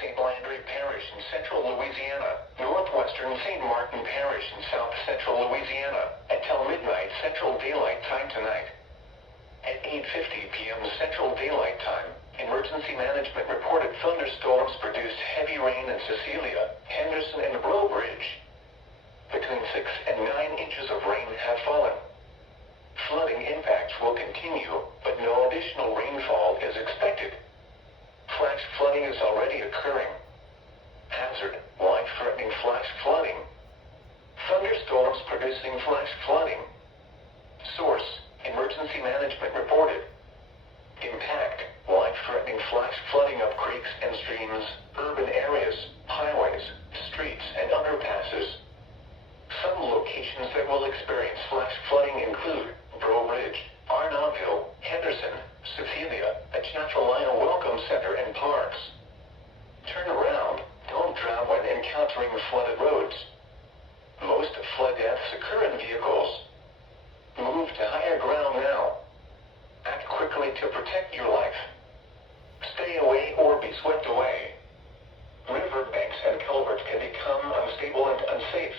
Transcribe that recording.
St. Landry Parish in central Louisiana, northwestern St. Martin Parish in south central Louisiana, until midnight Central Daylight Time tonight. At 8:50 p.m. Central Daylight Time, emergency management reported thunderstorms produced heavy rain in Cecilia, Henderson, and Breaux Bridge. Between 6 and 9 inches of rain have fallen. Flooding impacts will continue, but no additional rainfall is expected. Flash flooding is already occurring. Hazard: life-threatening flash flooding. Thunderstorms producing flash flooding. Source: emergency management reported. Impact: life-threatening flash flooding of creeks and streams, urban areas, highways, streets, and underpasses. Some locations that will experience flash flooding include Breaux Bridge, Arnaudville, Henderson, Cecilia, Atchafalaya Welcome Center, and parks. Turn around. Don't drown when encountering flooded roads. Most flood deaths occur in vehicles. Move to higher ground now. Act quickly to protect your life. Stay away or be swept away. River banks and culverts can become unstable and unsafe.